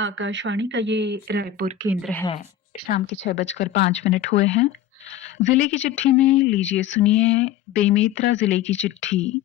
आकाशवाणी का ये रायपुर केंद्र है। शाम के 6:05 हुए हैं। जिले की चिट्ठी में लीजिए सुनिए। बेमेतरा जिले की चिट्ठी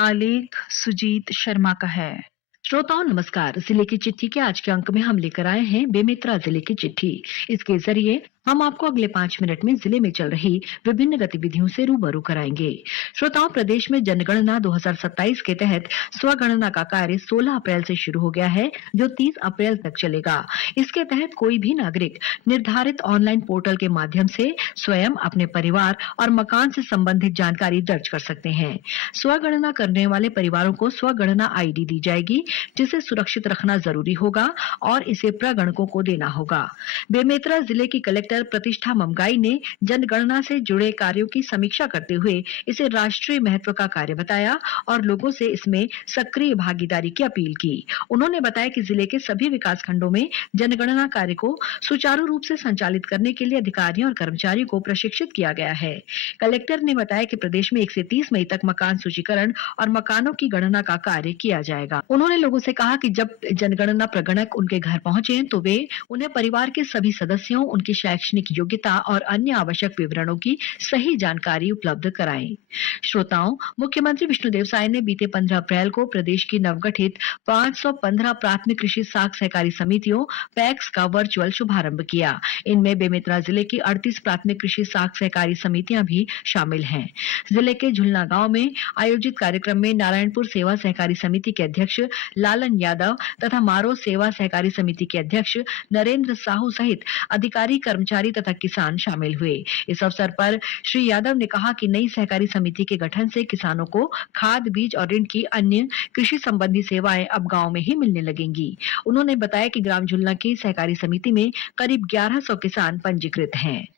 आलेख सुजीत शर्मा का है। श्रोताओं नमस्कार। जिले की चिट्ठी के आज के अंक में हम लेकर आए हैं बेमेतरा जिले की चिट्ठी। इसके जरिए हम आपको अगले 5 मिनट में जिले में चल रही विभिन्न गतिविधियों से रूबरू कराएंगे। श्रोताओं, प्रदेश में जनगणना 2027 के तहत स्वगणना का कार्य 16 अप्रैल से शुरू हो गया है, जो 30 अप्रैल तक चलेगा। इसके तहत कोई भी नागरिक निर्धारित ऑनलाइन पोर्टल के माध्यम से स्वयं, अपने परिवार और मकान से संबंधित जानकारी दर्ज कर सकते हैं। स्वगणना करने वाले परिवारों को स्वगणना आईडी दी जाएगी, जिसे सुरक्षित रखना जरूरी होगा और इसे प्रगणकों को देना होगा। बेमेतरा जिले की कलेक्टर प्रतिष्ठा ममगाई ने जनगणना से जुड़े कार्यों की समीक्षा करते हुए इसे राष्ट्रीय महत्व का कार्य बताया और लोगों से इसमें सक्रिय भागीदारी की अपील की। उन्होंने बताया कि जिले के सभी विकास खंडों में जनगणना कार्य को सुचारू रूप से संचालित करने के लिए अधिकारियों और कर्मचारियों को प्रशिक्षित किया गया है। कलेक्टर ने बताया कि प्रदेश में 1 से 30 मई तक मकान सूचीकरण और मकानों की गणना का कार्य किया जाएगा। उन्होंने लोगों से कहा कि जब जनगणना प्रगणक उनके घर पहुंचे तो वे उन्हें परिवार के सभी सदस्यों, उनकी शैक्षणिक योग्यता और अन्य आवश्यक विवरणों की सही जानकारी उपलब्ध कराएं। श्रोताओं, मुख्यमंत्री विष्णुदेव साय ने बीते 15 अप्रैल को प्रदेश की नवगठित 515 प्राथमिक कृषि साख सहकारी समितियों पैक्स का वर्चुअल शुभारंभ किया। इनमें बेमेतरा जिले की 38 प्राथमिक कृषि साख सहकारी समितियां भी शामिल हैं। जिले के झुलना गांव में आयोजित कार्यक्रम में नारायणपुर सेवा सहकारी समिति के अध्यक्ष लालन यादव तथा मारो सेवा सहकारी समिति के अध्यक्ष नरेंद्र साहू सहित अधिकारी, कर्मचारी तथा किसान शामिल हुए। इस अवसर पर श्री यादव ने कहा कि नई सहकारी समिति के गठन से किसानों को खाद, बीज और ऋण की अन्य कृषि संबंधी सेवाएं अब गांव में ही मिलने लगेंगी। उन्होंने बताया कि ग्राम झुलना की सहकारी समिति में करीब 1100 किसान पंजीकृत हैं।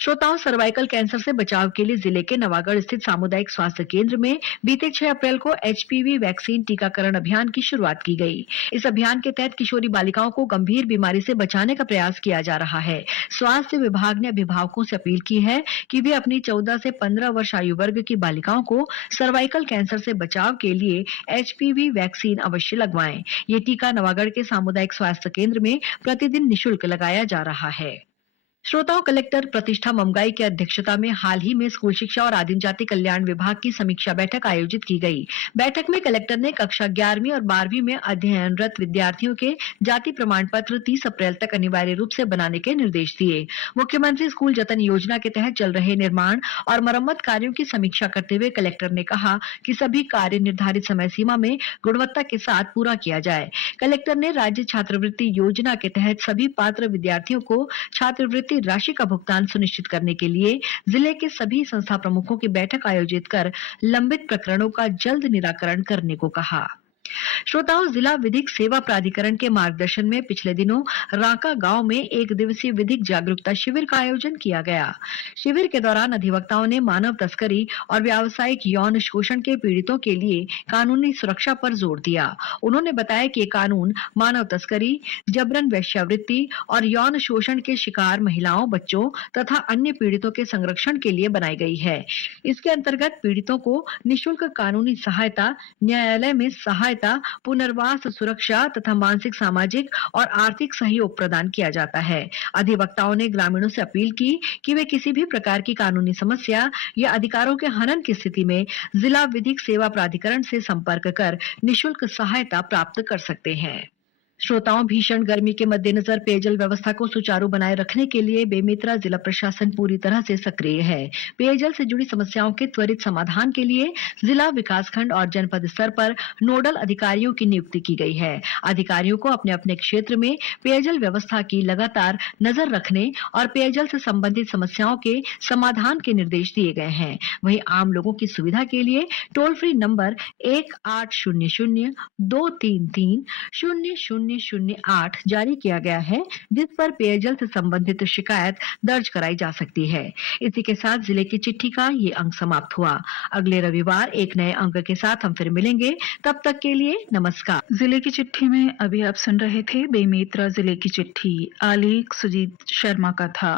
श्रोताओं, सर्वाइकल कैंसर से बचाव के लिए जिले के नवागढ़ स्थित सामुदायिक स्वास्थ्य केंद्र में बीते 6 अप्रैल को एचपीवी वैक्सीन टीकाकरण अभियान की शुरुआत की गई। इस अभियान के तहत किशोरी बालिकाओं को गंभीर बीमारी से बचाने का प्रयास किया जा रहा है। स्वास्थ्य विभाग ने अभिभावकों से अपील की है कि वे अपनी 14 से 15 वर्ष आयु वर्ग की बालिकाओं को सर्वाइकल कैंसर से बचाव के लिए एचपीवी वैक्सीन अवश्य लगवाएं। ये टीका नवागढ़ के सामुदायिक स्वास्थ्य केंद्र में प्रतिदिन निःशुल्क लगाया जा रहा है। श्रोताओं, कलेक्टर प्रतिष्ठा ममगाई की अध्यक्षता में हाल ही में स्कूल शिक्षा और आदिम जाति कल्याण विभाग की समीक्षा बैठक आयोजित की गई। बैठक में कलेक्टर ने कक्षा 11वीं और 12वीं में अध्ययनरत विद्यार्थियों के जाति प्रमाण पत्र 30 अप्रैल तक अनिवार्य रूप से बनाने के निर्देश दिए। मुख्यमंत्री स्कूल जतन योजना के तहत चल रहे निर्माण और मरम्मत कार्यों की समीक्षा करते हुए कलेक्टर ने कहा कि सभी कार्य निर्धारित समय सीमा में गुणवत्ता के साथ पूरा किया जाए। कलेक्टर ने राज्य छात्रवृत्ति योजना के तहत सभी पात्र विद्यार्थियों को छात्रवृत्ति राशि का भुगतान सुनिश्चित करने के लिए जिले के सभी संस्था प्रमुखों की बैठक आयोजित कर लंबित प्रकरणों का जल्द निराकरण करने को कहा। श्रोताओं, जिला विधिक सेवा प्राधिकरण के मार्गदर्शन में पिछले दिनों राका गांव में 1 दिवसीय विधिक जागरूकता शिविर का आयोजन किया गया। शिविर के दौरान अधिवक्ताओं ने मानव तस्करी और व्यावसायिक यौन शोषण के पीड़ितों के लिए कानूनी सुरक्षा पर जोर दिया। उन्होंने बताया कि ये कानून मानव तस्करी, जबरन वेश्यावृत्ति और यौन शोषण के शिकार महिलाओं, बच्चों तथा अन्य पीड़ितों के संरक्षण के लिए बनाई गई है। इसके अंतर्गत पीड़ितों को निःशुल्क कानूनी सहायता, न्यायालय में सहायता, पुनर्वास, सुरक्षा तथा मानसिक, सामाजिक और आर्थिक सहयोग प्रदान किया जाता है। अधिवक्ताओं ने ग्रामीणों से अपील की कि वे किसी भी प्रकार की कानूनी समस्या या अधिकारों के हनन की स्थिति में जिला विधिक सेवा प्राधिकरण से संपर्क कर निःशुल्क सहायता प्राप्त कर सकते हैं। श्रोताओं, भीषण गर्मी के मद्देनजर पेयजल व्यवस्था को सुचारू बनाए रखने के लिए बेमेतरा जिला प्रशासन पूरी तरह से सक्रिय है। पेयजल से जुड़ी समस्याओं के त्वरित समाधान के लिए जिला, विकासखंड और जनपद स्तर पर नोडल अधिकारियों की नियुक्ति की गई है। अधिकारियों को अपने अपने क्षेत्र में पेयजल व्यवस्था की लगातार नजर रखने और पेयजल से संबंधित समस्याओं के समाधान के निर्देश दिए गए हैं। वहीं आम लोगों की सुविधा के लिए टोल फ्री नंबर 1800-233-0008 जारी किया गया है, जिस पर पेयजल से संबंधित शिकायत दर्ज कराई जा सकती है। इसी के साथ जिले की चिट्ठी का ये अंक समाप्त हुआ। अगले रविवार एक नए अंक के साथ हम फिर मिलेंगे। तब तक के लिए नमस्कार। जिले की चिट्ठी में अभी आप सुन रहे थे बेमेतरा जिले की चिट्ठी आलेख सुजीत शर्मा का था।